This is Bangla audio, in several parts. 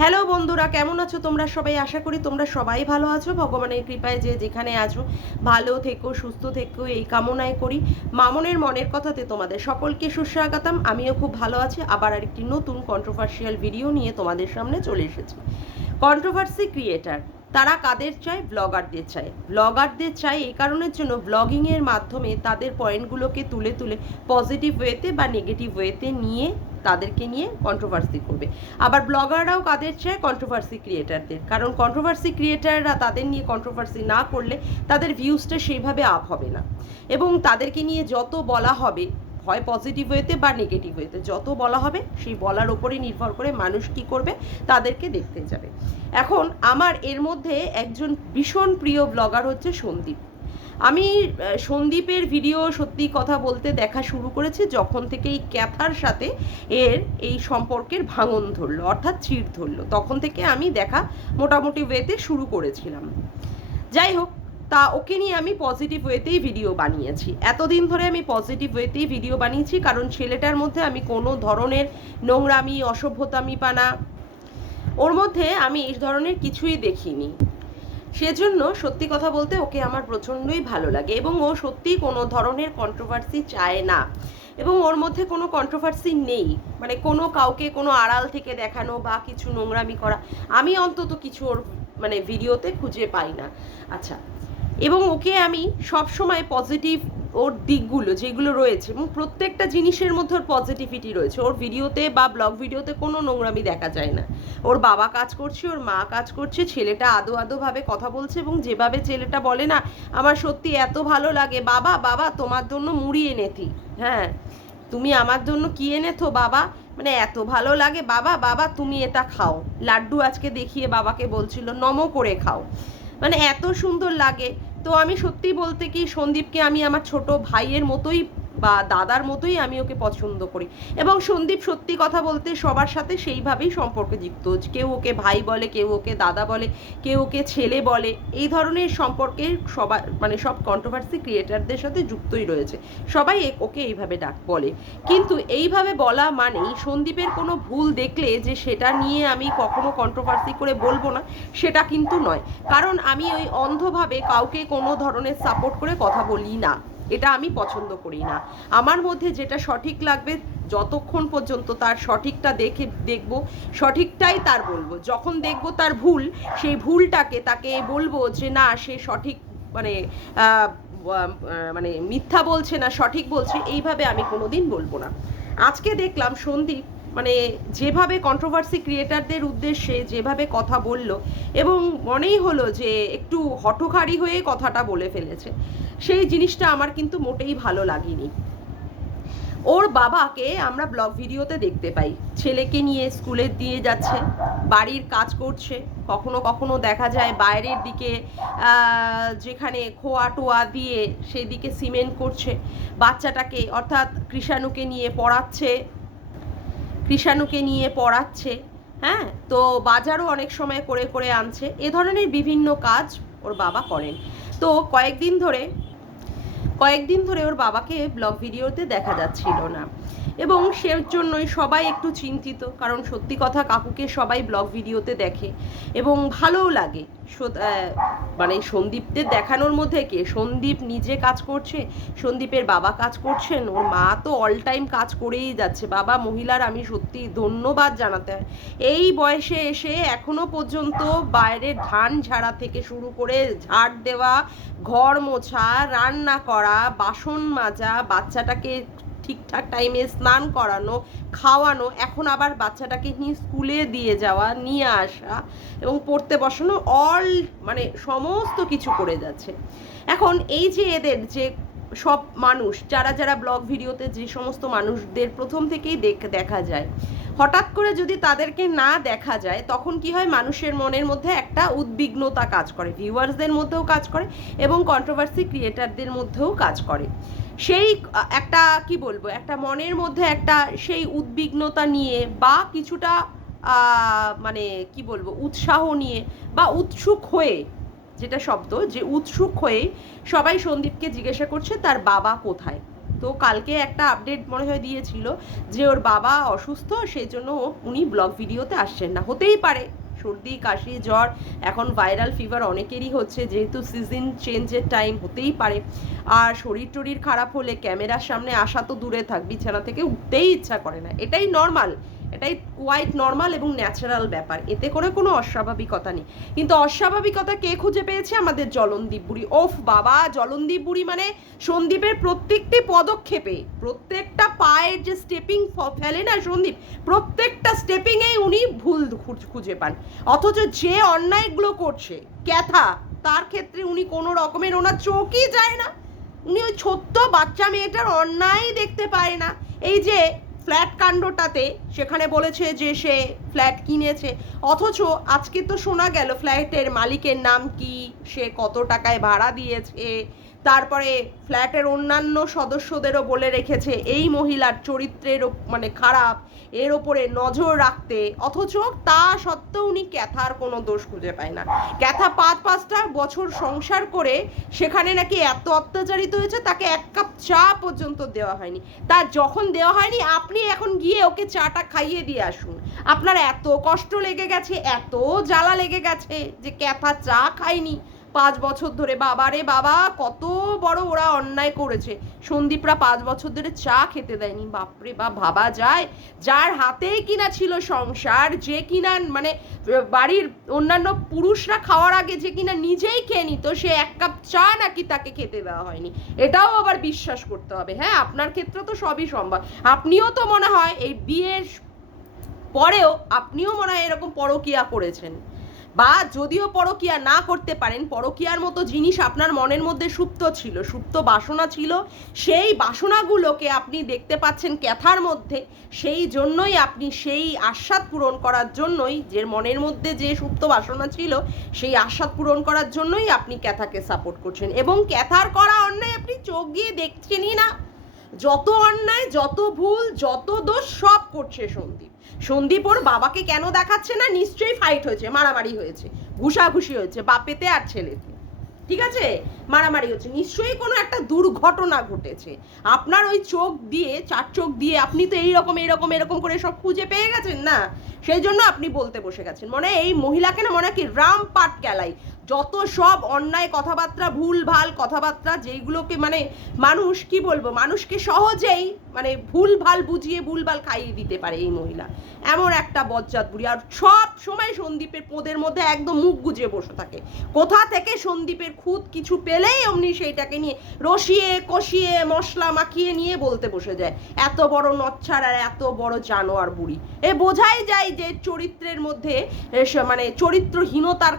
হ্যালো বন্ধুরা, কেমন আছো তোমরা সবাই? আশা করি তোমরা সবাই ভালো আছো। ভগবানের কৃপায় যে যেখানে আছো ভালো থেকো, সুস্থ থেকো, এই কামনাই করি। মামনের মনের কথাতে তোমাদের সকলকে সুস্বাগতম। আমিও খুব ভালো আছি। আবার আরেকটি নতুন কন্ট্রোভার্সিয়াল ভিডিও নিয়ে তোমাদের সামনে চলে এসেছি। কন্ট্রোভার্সি ক্রিয়েটার তারা কাদের চায়? ব্লগারদের চায়। ব্লগারদের চায় এই কারণের জন্য, ব্লগিংয়ের মাধ্যমে তাদের পয়েন্টগুলোকে তুলে তুলে পজিটিভ ওয়েতে বা নেগেটিভ ওয়েতে নিয়ে তাদেরকে নিয়ে কন্ট্রোভার্সি করবে। আবার ব্লগাররাও কাদের চায়? কন্ট্রোভার্সি ক্রিয়েটারদের। কারণ কন্ট্রোভার্সি ক্রিয়েটাররা তাদের নিয়ে কন্ট্রোভার্সি না করলে তাদের ভিউজটা সেইভাবে আপ হবে না, এবং তাদেরকে নিয়ে যত বলা হবে, হয় পজিটিভ ওয়েতে বা নেগেটিভ ওয়েতে, যত বলা হবে সেই বলার ওপরেই নির্ভর করে মানুষ কি করবে, তাদেরকে দেখতে যাবে। এখন আমার এর মধ্যে একজন ভীষণ প্রিয় ব্লগার হচ্ছে সন্দীপ। আমি সন্দীপের ভিডিও সত্যি কথা বলতে দেখা শুরু করেছি যখন থেকে এই ক্যাথার সাথে এর এই সম্পর্কের ভাঙন ধরলো, অর্থাৎ চিড় ধরলো, তখন থেকে আমি দেখা মোটামুটি ওয়েতে শুরু করেছিলাম। যাই হোক, তা ওকে নিয়ে আমি পজিটিভ ওয়েতেই ভিডিও বানিয়েছি। এতদিন ধরে আমি পজিটিভ ওয়েতেই ভিডিও বানিয়েছি, কারণ ছেলেটার মধ্যে আমি কোনো ধরনের নোংরামি, অসভ্যতামি পানা, ওর মধ্যে আমি এই ধরনের কিছুই দেখিনি। সেজন্য সত্যি কথা বলতে ওকে আমার প্রচণ্ডই ভালো লাগে, এবং ও সত্যি কোনো ধরনের কন্ট্রোভার্সি চায় না, এবং ওর মধ্যে কোনো কন্ট্রোভার্সি নেই। মানে কোনো কাউকে কোনো আড়াল থেকে দেখানো বা কিছু নোংরামি করা আমি অন্তত কিছু ওর মানে ভিডিওতে খুঁজে পাই না। আচ্ছা, এবং ওকে আমি সব সময় পজিটিভ ওর দিকগুলো যেগুলো রয়েছে, এবং প্রত্যেকটা জিনিসের মধ্যে ওর পজিটিভিটি রয়েছে। ওর ভিডিওতে বা ব্লগ ভিডিওতে কোনো নোংরামি দেখা যায় না। ওর বাবা কাজ করছে, ওর মা কাজ করছে, ছেলেটা আদো আদোভাবে কথা বলছে, এবং যেভাবে ছেলেটা বলে না, আমার সত্যি এত ভালো লাগে। বাবা বাবা তোমার জন্য মুড়ি এনেছি, হ্যাঁ তুমি আমার জন্য কি এনেছো বাবা, মানে এত ভালো লাগে। বাবা বাবা তুমি এটা খাও, লাড্ডু আজকে দেখিয়ে বাবাকে বলছিল নমো করে খাও, মানে এত সুন্দর লাগে। তো আমি সত্যি বলতে কি, সন্দীপকে আমি আমার ছোট ভাইয়ের মতোই বা দাদার মতোই আমি ওকে পছন্দ করি, এবং সন্দীপ সত্যি কথা বলতে সবার সাথে সেইভাবেই সম্পর্কে যুক্ত। কেউ ওকে ভাই বলে, কেউ ওকে দাদা বলে, কেউ ওকে ছেলে বলে। এই ধরনের সম্পর্কে সবার মানে সব কন্ট্রোভার্সি ক্রিয়েটারদের সাথে যুক্তই রয়েছে, সবাই ওকে এইভাবে বলে। কিন্তু এইভাবে বলা মানেই সন্দীপের কোনো ভুল দেখলে যে সেটা নিয়ে আমি কখনো কন্ট্রোভার্সি করে বলবো না, সেটা কিন্তু নয়। কারণ আমি ওই অন্ধভাবে কাউকে কোনো ধরনের সাপোর্ট করে কথা বলি না, এটা আমি পছন্দ করি না। আমার মধ্যে যেটা সঠিক লাগবে, যতক্ষণ পর্যন্ত তার সঠিকটা দেখবো, সঠিকটাই তার বলবো। যখন দেখবো তার ভুল, সেই ভুলটাকে তাকে বলবো যে না, সে সঠিক মানে মানে মিথ্যা বলছে না, সঠিক বলছে, এইভাবে আমি কোনোদিন বলবো না। আজকে দেখলাম সন্দীপ মানে যেভাবে কন্ট্রোভার্সি ক্রিয়েটারদের উদ্দেশ্যে যেভাবে কথা বলল, এবং মনেই হলো যে একটু হঠকারী হয়ে কথাটা বলে ফেলেছে, সেই জিনিসটা আমার কিন্তু মোটেই ভালো লাগেনি। ওর বাবাকে আমরা ব্লগ ভিডিওতে দেখতে পাই, ছেলেকে নিয়ে স্কুলে দিয়ে যাচ্ছে, বাড়ির কাজ করছে, কখনো কখনো দেখা যায় বাইরের দিকে যেখানে খোয়া টোয়া দিয়ে সেই দিকে সিমেন্ট করছে, বাচ্চাটাকে অর্থাৎ কৃষাণুকে নিয়ে পড়াচ্ছে, হ্যাঁ, তো বাজারও অনেক সময় করে করে আনছে। এ ধরনের বিভিন্ন কাজ ওর বাবা করেন। তো কয়েকদিন ধরে ওর বাবাকে ব্লগ ভিডিওতে দেখা যাচ্ছিল না, এবং সের জন্যই সবাই একটু চিন্তিত। কারণ সত্যি কথা, কাকুকে সবাই ব্লগ ভিডিওতে দেখে এবং ভালোও লাগে। মানে সন্দীপদের দেখানোর মধ্যে কে, সন্দীপ নিজে কাজ করছে, সন্দীপের বাবা কাজ করছেন, ওর মা তো অল টাইম কাজ করেই যাচ্ছে। বাবা মহিলার আমি সত্যি ধন্যবাদ জানাতে হয়, এই বয়সে এসে এখনো পর্যন্ত বাইরের ধান ঝাড়া থেকে শুরু করে ঝাড় দেওয়া, ঘর মোছা, রান্না করা, বাসন মাজা, বাচ্চাটাকে ঠিকঠাক টাইমে স্নান করানো, খাওয়ানো, এখন আবার বাচ্চাটাকে নিয়ে স্কুলে দিয়ে যাওয়া, নিয়ে আসা এবং পড়তে বসানো, অল মানে সমস্ত কিছু করে যাচ্ছে। এখন এই যে এদের যে সব মানুষ যারা যারা ব্লগ ভিডিওতে যে সমস্ত মানুষদের প্রথম থেকেই দেখা যায়, হঠাৎ করে যদি তাদেরকে না দেখা যায়, তখন কি হয়, মানুষের মনের মধ্যে একটা উদ্বিগ্নতা কাজ করে, ভিউয়ার্সদের মধ্যেও কাজ করে এবং কন্ট্রোভার্সি ক্রিয়েটারদের মধ্যেও কাজ করে। সেই একটা কি বলবো, একটা মনের মধ্যে একটা সেই উদ্বিগ্নতা নিয়ে বা কিছুটা মানে কি বলবো, উৎসাহ নিয়ে বা উৎসুক হয়ে, যেটা শব্দ, যে উৎসুক হয়ে সবাই সন্দীপকে জিজ্ঞাসা করছে তার বাবা কোথায়, তো কালকে একটা আপডেট মনে হয় দিয়েছিল যে ওর বাবা অসুস্থ, সেই জন্য উনি ব্লগ ভিডিওতে আসছেন না। হতেই পারে, সর্দি কাশি জ্বর, এখন ভাইরাল ফিভার অনেকেরই হচ্ছে, যেহেতু সিজন চেঞ্জের টাইম, হতেই পারে। আর শরীর টরীর খারাপ হলে ক্যামেরার সামনে আসা তো দূরে থাক, বিছানা থেকে উঠতেই ইচ্ছা করে না, এটাই নর্মাল, এটাই কোয়াইট নর্মাল এবং ন্যাচারাল ব্যাপার, এতে করে কোনো অস্বাভাবিকতা নেই। কিন্তু অস্বাভাবিকতা কে খুঁজে পেয়েছে? আমাদের জলনদীপ বুড়ি। ওফ বাবা, জলনদীপ বুড়ি মানে সন্দীপের প্রত্যেকটি পদক্ষেপে, প্রত্যেকটা পায়ের যে স্টেপিং ফেলে না সন্দীপ, প্রত্যেকটা স্টেপিংয়েই উনি ভুল খুঁজে পান। অথচ যে অন্যায়গুলো করছে ক্যাথা, তার ক্ষেত্রে উনি কোনো রকমের, ওনার চোখই যায় না, উনি ওই ছোট্ট বাচ্চা মেয়েটার অন্যায় দেখতে পায় না। এই যে ফ্ল্যাট কাণ্ডটাতে সেখানে বলেছে যে সে ফ্ল্যাট কিনেছে, অথচ আজকে তো শোনা গেল ফ্ল্যাটের মালিকের নাম কি, সে কত টাকায় ভাড়া দিয়েছে, তারপরে ফ্ল্যাটের অন্যান্য সদস্যদেরও বলে রেখেছে এই মহিলার চরিত্রের মানে খারাপ, এর ওপরে নজর রাখতে। অথচ তা সত্ত্বেও উনি ক্যাথার কোনো দোষ খুঁজে পায় না। ক্যাথা 5-5টা বছর সংসার করে সেখানে নাকি এত অত্যাচারিত হয়েছে, তাকে এক কাপ চা পর্যন্ত দেওয়া হয়নি। তার যখন দেওয়া হয়নি, আপনি এখন গিয়ে ওকে চাটা খাইয়ে দিয়ে আসুন। আপনার এত কষ্ট লেগে গেছে, এত জ্বালা লেগে গেছে যে ক্যাথা চা খায়নি 5 বছর ধরে। বাবারে বাবা, কত বড় ওরা অন্যায় করেছে। সন্দীপরা 5 বছর ধরে চা খেতে দেয়নি। বাপরে বাপ, ভাবা যায়? যার হাতেই কিনা ছিল সংসার, যে কিনা মানে বাড়ির অন্যান্য পুরুষরা খাওয়ার আগে যে কিনা নিজেই খেয়ে নিত, সে এক কাপ চা নাকি তাকে খেতে দেওয়া হয়নি। এটাও আবার বিশ্বাস করতে হবে। হ্যাঁ, আপনার ক্ষেত্রে তো সবই সম্ভব। আপনিও তো মনে হয় এই বিয়ের পরেও আপনিও মনে হয় এরকম পরকীয়া করেছেন, বা যদিও পরকীয়া না করতে পারেন, পরকীয়ার মতো জিনিস আপনার মনের মধ্যে সুপ্ত ছিল, সুপ্ত বাসনা ছিল, সেই বাসনাগুলোকে আপনি দেখতে পাচ্ছেন ক্যাথার মধ্যে। সেই জন্যই আপনি সেই আস্বাদ পূরণ করার জন্যই, যে মনের মধ্যে যে সুপ্ত বাসনা ছিল, সেই আস্বাদ পূরণ করার জন্যই আপনি ক্যাথাকে সাপোর্ট করছেন। এবং ক্যাথার করা অন্যায় আপনি চোখ দিয়ে দেখছেনই না। যত অন্যায়, যত ভুল, যত দোষ সব করছে সন্দীপ। সন্দীপ ওর বাবাকে কেন দেখাচ্ছে না? নিশ্চয়ই ফাইট হয়েছে, মারামারি হয়েছে, ঘুষাঘুষি হয়েছে বাপেতে আর ছেলেতে, ঠিক আছে, মারামারি হচ্ছে, নিশ্চয়ই কোনো একটা দুর্ঘটনা ঘটেছে। আপনার ওই চোখ দিয়ে, 4 চোখ দিয়ে আপনি তো এইরকম এরকম এরকম করে সব খুঁজে পেয়ে গেছেন না, সেই জন্য আপনি বলতে বসে গেছেন। মনে এই মহিলাকে না মনে কি রামপাট কেলাই, যত সব অন্যায় কথাবার্তা, ভুল ভাল কথাবার্তা, যেইগুলোকে মানে মানুষ কি বলবো, মানুষকে সহজেই মানে ভুল ভাল বুঝিয়ে ভুল ভাল খাইয়ে দিতে পারে এই মহিলা। এমন একটা বজ্জাত বুড়ি। আর সব সময় সন্দীপের পোদের মধ্যে একদম মুখ গুজে বসে থাকে। কোথা থেকে সন্দীপের খুদ কিছু পেলেই অমনি সেইটাকে নিয়ে রসিয়ে কষিয়ে মশলা মাখিয়ে নিয়ে বলতে বসে যায়, এত বড় নচ্ছার আর এত বড় জানোয়ার বুড়ি। এ বোঝাই যায় যে চরিত্রের মধ্যে মানে চরিত্রহীনতার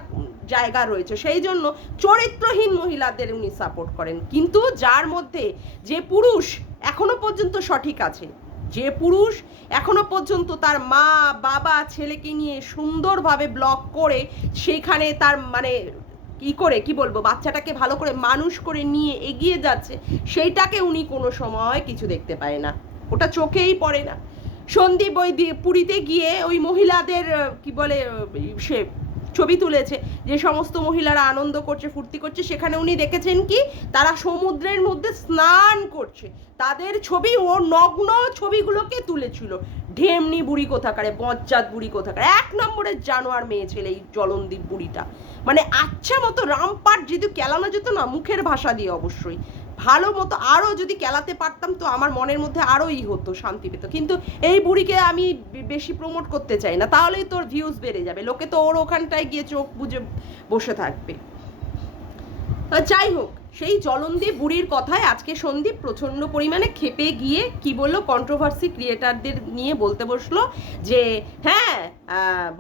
জায়গা রয়েছে, সেই জন্য চরিত্রহীন মহিলাদের উনি সাপোর্ট করেন। কিন্তু যার মধ্যে যে পুরুষ এখনো পর্যন্ত সঠিক আছে, যে পুরুষ এখনো পর্যন্ত তার মা বাবা ছেলেকে নিয়ে সুন্দরভাবে ব্লগ করে সেখানে তার মানে কি করে কি বলবো, বাচ্চাটাকে ভালো করে মানুষ করে নিয়ে এগিয়ে যাচ্ছে, সেইটাকে উনি কোনো সময় কিছু দেখতে পায় না, ওটা চোখেই পড়ে না। সন্দীপ ওই পুরীতে গিয়ে ওই মহিলাদের কি বলে সে ছবি তুলেছে, যে সমস্ত মহিলারা আনন্দ করছে, ফুর্তি করছে, সেখানে উনি দেখেছেন কি তারা সমুদ্রের মধ্যে স্নান করছে, তাদের ছবি, ও নগ্ন ছবিগুলোকে তুলেছিল। ঢেমনি বুড়ি কোথাকারে, বজ্জাত বুড়ি কোথাকারে, 1 নম্বরের জানোয়ার মেয়ে ছেলে এই জলনদীপ বুড়িটা। মানে আচ্ছা মতো রামপাট যদি কেলানো যেত না, মুখের ভাষা দিয়ে অবশ্যই, ভালো মতো আরও যদি কেলাতে পারতাম তো আমার মনের মধ্যে আরোই হতো, শান্তি পেত। কিন্তু এই বুড়িকে আমি বেশি প্রমোট করতে চাই না, তাহলেই তোর ভিউজ বেড়ে যাবে, লোকে তো ওর ওখানটায় গিয়ে চোখ বুজে বসে থাকবে। যাই হোক, সেই জলনদীপ বুড়ির কথায় আজকে সন্দীপ প্রচণ্ড পরিমাণে ক্ষেপে গিয়ে কি বললো, কন্ট্রোভার্সি ক্রিয়েটারদের নিয়ে বলতে বসলো যে হ্যাঁ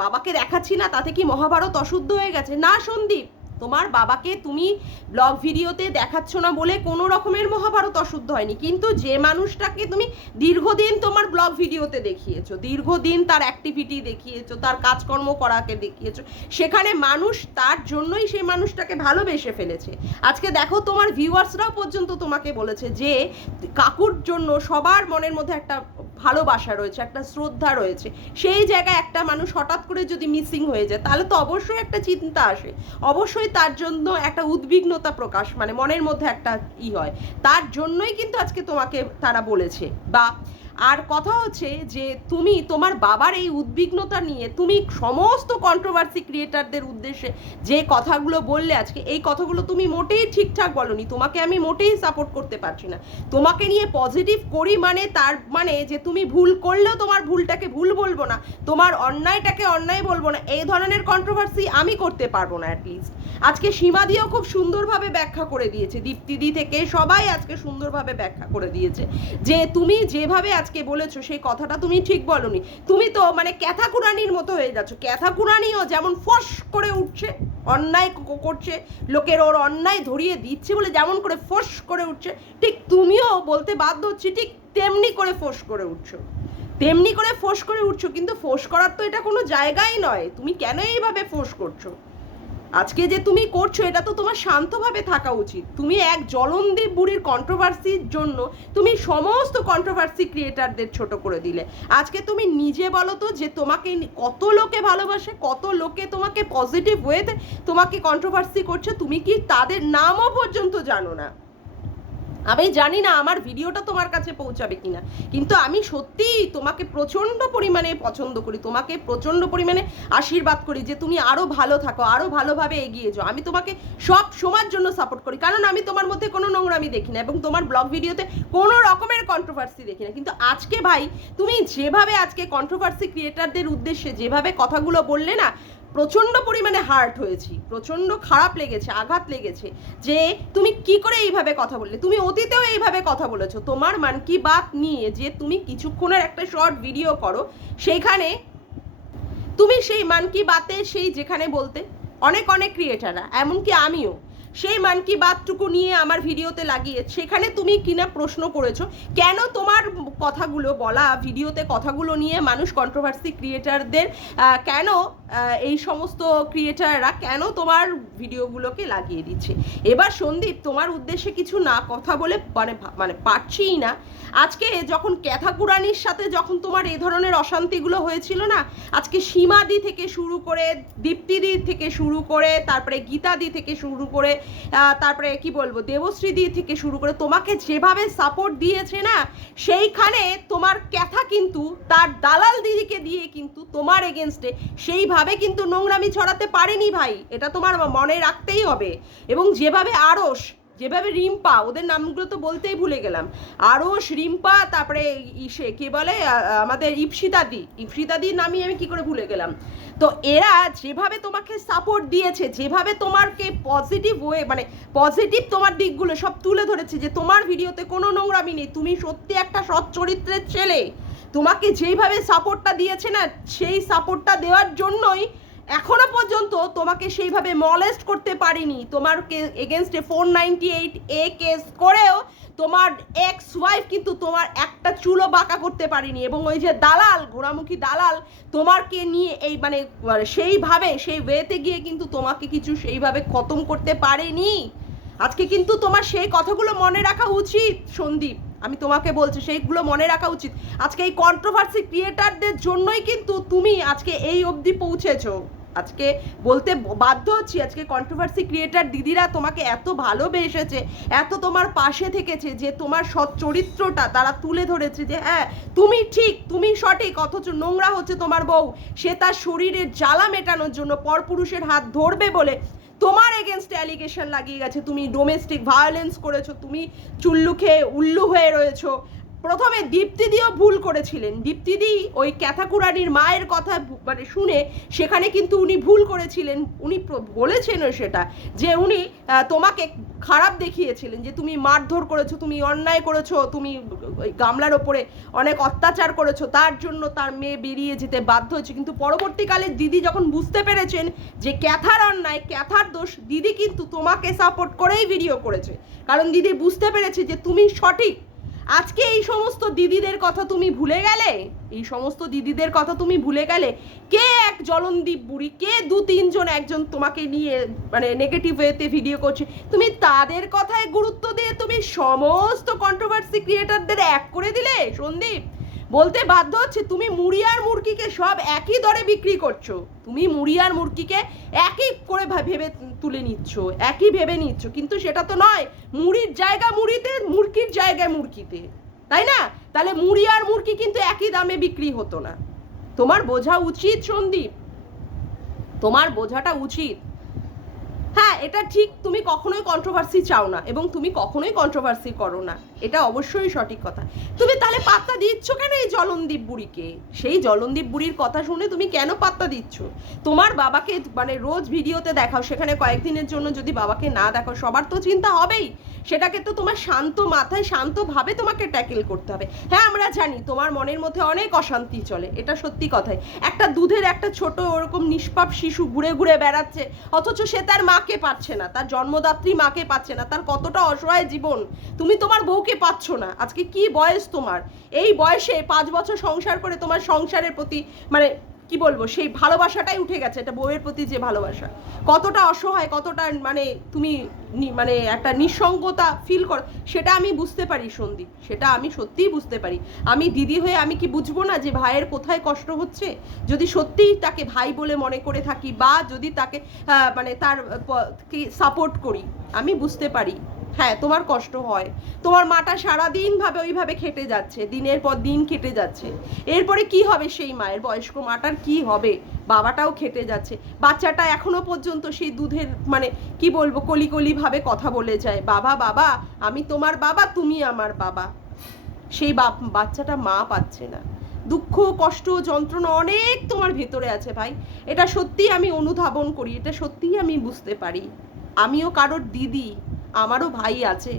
বাবাকে দেখাচ্ছি না, তাতে কি মহাভারত অশুদ্ধ হয়ে গেছে? না সন্দীপ, তোমার বাবাকে তুমি ব্লগ ভিডিওতে দেখাচ্ছ না বলে কোনো রকমের মহাভারত অশুদ্ধ হয়নি, কিন্তু যে মানুষটাকে তুমি দীর্ঘদিন তোমার ব্লগ ভিডিওতে দেখিয়েছো, দীর্ঘদিন তার অ্যাক্টিভিটি দেখিয়েছো, তার কাজকর্ম করাকে দেখিয়েছো, সেখানে মানুষ তার জন্যই সেই মানুষটাকে ভালোবেসে ফেলেছে। আজকে দেখো তোমার ভিউয়ার্সরাও পর্যন্ত তোমাকে বলেছে যে কাকুর জন্য সবার মনের মধ্যে একটা ভালোবাসা রয়েছে, একটা শ্রদ্ধা রয়েছে, সেই জায়গায় একটা মানুষ হঠাৎ করে যদি মিসিং হয়ে যায় তাহলে তো অবশ্যই একটা চিন্তা আসে, অবশ্যই তার জন্য একটা উদ্বিগ্নতা প্রকাশ মানে মনের মধ্যে একটা হয়। তার জন্যই কিন্তু আজকে তোমাকে তারা বলেছে। বা আর কথা হচ্ছে যে তুমি তোমার বাবার এই উদ্বিগ্নতা নিয়ে তুমি সমস্ত কন্ট্রোভার্সি ক্রিয়েটারদের উদ্দেশ্যে যে কথাগুলো বললে আজকে, এই কথাগুলো তুমি মোটেই ঠিকঠাক বলনি। তোমাকে আমি মোটেই সাপোর্ট করতে পারছি না। তোমাকে নিয়ে পজিটিভ করি মানে তার মানে যে তুমি ভুল করলেও তোমার ভুলটাকে ভুল বলবো না, তোমার অন্যায়টাকে অন্যায় বলবো না, এই ধরনের কন্ট্রোভার্সি আমি করতে পারবো না। অ্যাটলিস্ট আজকে সীমাদিও খুব সুন্দরভাবে ব্যাখ্যা করে দিয়েছে, দীপ্তিদি থেকে সবাই আজকে সুন্দরভাবে ব্যাখ্যা করে দিয়েছে যে তুমি যেভাবে আজকে বলেছো সেই কথাটা তুমি ঠিক বলনি। তুমি তো মানে ক্যাথাকুরানির মতো হয়ে যাচ্ছ। ক্যাথাকুরানিও যেমন ফস করে উঠছে, অন্যায় করছে, লোকের ওর অন্যায় ধরিয়ে দিচ্ছে বলে যেমন করে ফস করে উঠছে, ঠিক তুমিও বলতে বাধ্য হচ্ছি ঠিক তেমনি করে ফস করে উঠছো, তেমনি করে ফোঁস করে উঠছো। কিন্তু ফোঁস করার তো এটা কোনো জায়গাই নয়। তুমি কেন এইভাবে ফোঁস করছো? আজকে যে তুমি করছো এটা তো তোমার শান্তভাবে থাকা উচিত। তুমি এক জলনদীপ বুড়ির কন্ট্রোভার্সির জন্য তুমি সমস্ত কন্ট্রোভার্সি ক্রিয়েটারদের ছোট করে দিলে। আজকে তুমি নিজে বলো তো যে তোমাকে কত লোকে ভালোবাসে, কত লোকে তোমাকে পজিটিভ ওয়েতে তোমাকে কন্ট্রোভার্সি করছে, তুমি কি তাদের নামও পর্যন্ত জানো না। আমি জানি না আমার ভিডিওটা তোমার কাছে পৌঁছাবে কিনা, কিন্তু আমি সত্যিই তোমাকে প্রচণ্ড পরিমাণে পছন্দ করি, তোমাকে প্রচণ্ড পরিমাণে আশীর্বাদ করি যে তুমি আরও ভালো থাকো, আরও ভালোভাবে এগিয়ে যাও। আমি তোমাকে সব সময়ের জন্য সাপোর্ট করি, কারণ আমি তোমার মধ্যে কোনো নোংরামি দেখি না এবং তোমার ব্লগ ভিডিওতে কোনো রকমের কন্ট্রোভার্সি দেখি না। কিন্তু আজকে ভাই তুমি যেভাবে আজকে কন্ট্রোভার্সি ক্রিয়েটারদের উদ্দেশ্যে যেভাবে কথাগুলো বললে না, প্রচণ্ড পরিমাণে হার্ট হয়েছি, প্রচণ্ড খারাপ লেগেছে, আঘাত লেগেছে যে তুমি কি করে এইভাবে কথা বললে। তুমি অতীতেও এইভাবে কথা বলেছো। তোমার মান কি বাত নিয়ে যে তুমি কিছুক্ষণের একটা শর্ট ভিডিও করো, সেইখানে তুমি সেই মান কি বাতে সেই যেখানে বলতে অনেক অনেক ক্রিয়েটাররা, এমনকি আমিও সেই মান কি বাতটুকু নিয়ে আমার ভিডিওতে লাগিয়ে সেখানে তুমি কিনা প্রশ্ন করেছো কেন তোমার কথাগুলো বলা ভিডিওতে কথাগুলো নিয়ে মানুষ কন্ট্রোভার্সি ক্রিয়েটারদের কেন এই সমস্ত ক্রিয়েটাররা কেন তোমার ভিডিওগুলোকে লাগিয়ে দিচ্ছে। এবার সন্দীপ তোমার উদ্দেশ্যে কিছু না কথা বলে মানে পারছিই না। আজকে যখন ক্যাথাকুরানির সাথে যখন তোমার এই ধরনের অশান্তিগুলো হয়েছিল না, আজকে সীমাদি থেকে শুরু করে দীপ্তিদি থেকে শুরু করে তারপরে গীতাদি থেকে শুরু করে তারপরে কি বলবো দেবশ্রীদি থেকে শুরু করে তোমাকে যেভাবে সাপোর্ট দিয়েছে না, সেইখানে তোমার ক্যাথা কিন্তু তার দালাল দিদিকে দিয়ে কিন্তু তোমার এগেনস্টে সেইভাবে কিন্তু নোংরামি ছড়াতে পারেনি ভাই, এটা তোমার মনে রাখতেই হবে। এবং যেভাবে আরশ যেভাবে রিম্পা, ওদের নামগুলো তো বলতেই ভুলে গেলাম, আরশ রিম্পা তারপরে ইসে কে বলে আমাদের ইপসিতাদির নামই আমি কি করে ভুলে গেলাম। তো এরা যেভাবে তোমাকে সাপোর্ট দিয়েছে, যেভাবে তোমাকে পজিটিভ ওয়ে মানে পজিটিভ তোমার দিকগুলো সব তুলে ধরেছে যে তোমার ভিডিওতে কোনো নোংরামি নেই, তুমি সত্যি একটা সৎ চরিত্রের ছেলে, তোমাকে যেইভাবে সাপোর্টটা দিয়েছে না সেই সাপোর্টটা দেওয়ার জন্যই এখনো পর্যন্ত তোমাকে সেইভাবে মলেস্ট করতে পারিনি। তোমার এগেনস্টে 498A কেস করেও তোমার এক্স ওয়াইফ কিন্তু তোমার একটা চুলো বাঁকা করতে পারিনি। এবং ওই যে দালাল ঘোড়ামুখী দালাল তোমাকে নিয়ে এই মানে সেইভাবে সেই ওয়েতে গিয়ে কিন্তু তোমাকে কিছু সেইভাবে খতম করতে পারেনি। আজকে কিন্তু তোমার সেই কথাগুলো মনে রাখা উচিত সন্দীপ, আমি তোমাকে বলছি সেইগুলো মনে রাখা উচিত। আজকে এই কন্ট্রোভার্সি ক্রিয়েটারদের জন্যই কিন্তু তুমি আজকে এই অবধি পৌঁছেছো। আজকে বলতে বাধ্য হচ্ছি, আজকে কন্ট্রোভার্সি ক্রিয়েটার দিদিরা তোমাকে এত ভালোবেসেছে, এত তোমার পাশে থেকেছে যে তোমার সৎ চরিত্রটা তারা তুলে ধরেছে যে হ্যাঁ তুমি ঠিক, তুমি সঠিক, অথচ নোংরা হচ্ছে তোমার বউ, সে তার শরীরের জ্বালা মেটানোর জন্য পরপুরুষের হাত ধরবে বলে তোমার এগেনস্টে অ্যালিগেশন লাগিয়ে গেছে। তুমি ডোমেস্টিক ভায়োলেন্স করেছো, তুমি চুল্লু খেয়ে উল্লু হয়ে রয়েছো। প্রথমে দীপ্তিদিও ভুল করেছিলেন, দীপ্তিদি ওই ক্যাথাকুরানির মায়ের কথা মানে শুনে সেখানে কিন্তু উনি ভুল করেছিলেন, উনি বলেছেনও সেটা যে উনি তোমাকে খারাপ দেখিয়েছিলেন যে তুমি মারধর করেছো, তুমি অন্যায় করেছো, তুমি ওই গামলার ওপরে অনেক অত্যাচার করেছো, তার জন্য তার মেয়ে বেরিয়ে যেতে বাধ্য হয়েছে। কিন্তু পরবর্তীকালে দিদি যখন বুঝতে পেরেছেন যে ক্যাথার অন্যায়, ক্যাথার দোষ, দিদি কিন্তু তোমাকে সাপোর্ট করেই ভিডিও করেছে, কারণ দিদি বুঝতে পেরেছে যে তুমি সঠিক। আজকে এই সমস্ত দিদিদের কথা তুমি ভুলে গেলে, এই সমস্ত দিদিদের কথা তুমি ভুলে গেলে। কে এক জলনদীপ বুড়ি, কে 2-3 জন একজন তোমাকে নিয়ে মানে নেগেটিভ ওয়েতে ভিডিও করছে, তুমি তাদের কথায় গুরুত্ব দিয়ে তুমি সমস্ত কন্ট্রোভার্সি ক্রিয়েটারদের এক করে দিলে সন্দীপ। বলতে বাধ্য হচ্ছে, তুমি মুড়ি আর মুরগিকে সব একই দরে বিক্রি করছো, তুমি মুড়ি আর মুরগিকে একই করে ভেবে তুলে নিচ্ছ, একই ভেবে নিচ্ছ, কিন্তু সেটা তো নয়। মুড়ির জায়গা মুড়িতে, মুরগির জায়গায় মুরগিতে, তাই না? তাহলে মুড়ি আর মুরগি কিন্তু একই দামে বিক্রি হতো না। তোমার বোঝা উচিত সন্দীপ, তোমার বোঝাটা উচিত। হ্যাঁ, এটা ঠিক, তুমি কখনোই কন্ট্রোভার্সি চাও না এবং তুমি কখনোই কন্ট্রোভার্সি করো না, এটা অবশ্যই সঠিক কথা। তুমি তাহলে পাত্তা দিচ্ছ কেন এই জলনদীপ বুড়িকে? সেই জলনদীপ বুড়ির কথা শুনে তুমি কেন পাত্তা দিচ্ছ? তোমার বাবাকে মানে রোজ ভিডিওতে দেখাও, সেখানে কয়েকদিনের জন্য যদি বাবাকে না দেখো, সবার তো চিন্তা হবেই। সেটাকে তো তোমার শান্ত মাথায় শান্তভাবে তোমাকে ট্যাকেল করতে হবে। হ্যাঁ, আমরা জানি তোমার মনের মধ্যে অনেক অশান্তি চলে, এটা সত্যি কথাই। একটা দুধের একটা ছোট ওরকম নিষ্পাপ শিশু ঘুরে ঘুরে বেড়াচ্ছে, অথচ সে তার মাকে পাচ্ছে না, তার জন্মদাত্রী মাকে পাচ্ছে না, তার কতটা অসহায় জীবন। তুমি তোমার বউকে পাচ্ছ না। আজকে কি বয়স তোমার? এই বয়সে 5 বছর সংসার করে তোমার সংসারের প্রতি মানে কি বলবো, সেই ভালোবাসাটাই উঠে গেছে, এটা বউয়ের প্রতি যে ভালোবাসা। কতটা অসহায়, কতটা মানে তুমি মানে একটা নিঃসঙ্গতা ফিল করো, সেটা আমি বুঝতে পারি সন্দীপ, সেটা আমি সত্যিই বুঝতে পারি। আমি দিদি হয়ে আমি কি বুঝবো না যে ভাইয়ের কোথায় কষ্ট হচ্ছে? যদি সত্যিই তাকে ভাই বলে মনে করে থাকি, বা যদি তাকে মানে তার কি সাপোর্ট করি, আমি বুঝতে পারি। হ্যাঁ, তোমার কষ্ট হয়, তোমার মাটা সারাদিন ভাবে ওইভাবে খেটে যাচ্ছে, দিনের পর দিন কেটে যাচ্ছে। এরপরে কি হবে সেই মায়ের, বয়স্ক মাটার কি হবে? বাবাটাও খেটে যাচ্ছে, বাচ্চাটা এখনো পর্যন্ত সেই দুধের মানে কি বলবো কলি কলি ভাবে কথা বলে যায়, বাবা বাবা আমি তোমার বাবা, তুমি আমার বাবা। সেই বাচ্চাটা মা পাচ্ছে না। দুঃখ, কষ্ট, যন্ত্রণা অনেক তোমার ভেতরে আছে ভাই, এটা সত্যি আমি অনুধাবন করি, এটা সত্যিই আমি বুঝতে পারি। আমিও কারোর দিদি, আমারও ভাই আছে,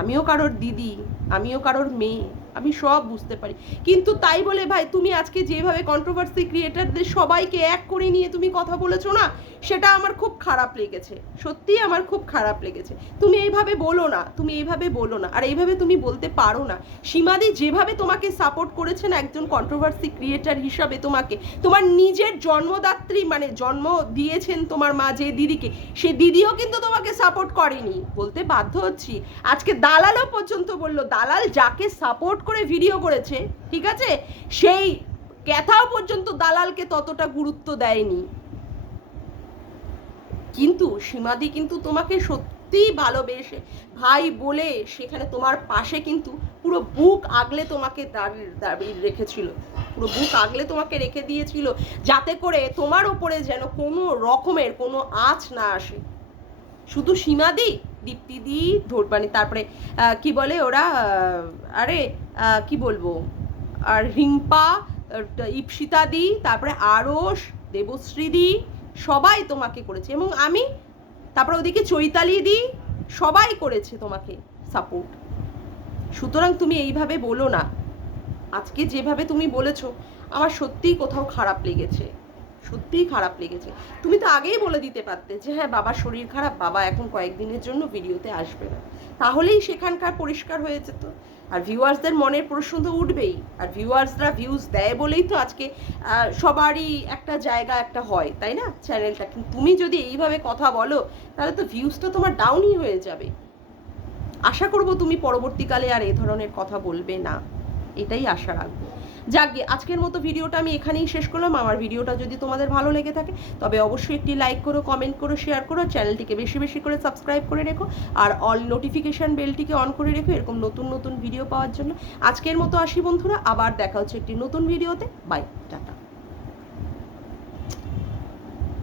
আমিও কারোর দিদি, আমিও কারোর মেয়ে, আমি সব বুঝতে পারি। কিন্তু তাই বলে ভাই তুমি আজকে যেভাবে কন্ট্রোভার্সি ক্রিয়েটারদের সবাইকে এক করে নিয়ে তুমি কথা বলেছো না, সেটা আমার খুব খারাপ লেগেছে, সত্যিই আমার খুব খারাপ লেগেছে। তুমি এইভাবে বলো না, তুমি এইভাবে বলো না, আর এইভাবে তুমি বলতে পারো না। সীমাদি যেভাবে তোমাকে সাপোর্ট করেছেন একজন কন্ট্রোভার্সি ক্রিয়েটার হিসাবে, তোমাকে তোমার নিজের জন্মদাত্রী মানে জন্ম দিয়েছেন তোমার মা যে দিদিকে, সে দিদিও কিন্তু তোমাকে সাপোর্ট করেনি, বলতে বাধ্য হচ্ছি। আজকে দালালও পর্যন্ত বললো, দালাল যাকে সাপোর্ট করে ভিডিও করেছে, ঠিক আছে, সেই ক্যাথাও পর্যন্ত দালালকে ততটা গুরুত্ব দেয়নি। কিন্তু সীমাদি কিন্তু তোমাকে সত্যিই ভালোবেসে ভাই বলে সেখানে তোমার পাশে কিন্তু পুরো বুক আগলে তোমাকে দাঁড়িয়ে রেখেছিল, পুরো বুক আগলে তোমাকে রেখে দিয়েছিল, যাতে করে তোমার ওপরে যেন কোনো রকমের কোনো আঁচ না আসে। শুধু সীমাদি, দীপ্তিদি, ধরবানি, তারপরে কি বলে ওরা, আরে কি বলবো, আর রিম্পা, ইপসিতাদি, তারপরে আরশ, দেবশ্রীদি, সবাই তোমাকে করেছে, এবং আমি, তারপরে ওদিকে চৈতালি দি, সবাই করেছে তোমাকে সাপোর্ট। সুতরাং তুমি এইভাবে বলো না। আজকে যেভাবে তুমি বলেছো আমার সত্যিই কোথাও খারাপ লেগেছে, সত্যিই খারাপ লেগেছে। তুমি তো আগেই বলে দিতে পারতে যে হ্যাঁ বাবার শরীর খারাপ, বাবা এখন কয়েকদিনের জন্য ভিডিওতে আসবে না, তাহলেই সেখানকার পরিষ্কার হয়ে যেত। আর ভিউয়ার্সদের মনের প্রশ্ন তো উঠবেই, আর ভিউয়ার্সরা ভিউজ দেয় বলেই তো আজকে সবারই একটা জায়গা একটা হয়, তাই না, চ্যানেলটা। কিন্তু তুমি যদি এইভাবে কথা বলো তাহলে তো ভিউজটা তোমার ডাউনই হয়ে যাবে। আশা করব তুমি পরবর্তীকালে আর এই ধরনের কথা বলবে না, এটাই আশা রাখবো। যাক, আজকের মতো ভিডিওটা আমি এখানেই শেষ করলাম। আমার ভিডিওটা যদি তোমাদের ভালো লেগে থাকে তবে অবশ্যই একটি লাইক করো, কমেন্ট করো, শেয়ার করো, চ্যানেলটিকে বেশি বেশি করে সাবস্ক্রাইব করে রেখো, আর অল নোটিফিকেশান বেলটিকে অন করে রেখো এরকম নতুন নতুন ভিডিও পাওয়ার জন্য। আজকের মতো আসি বন্ধুরা, আবার দেখা হচ্ছে একটি নতুন ভিডিওতে। Bye, tata.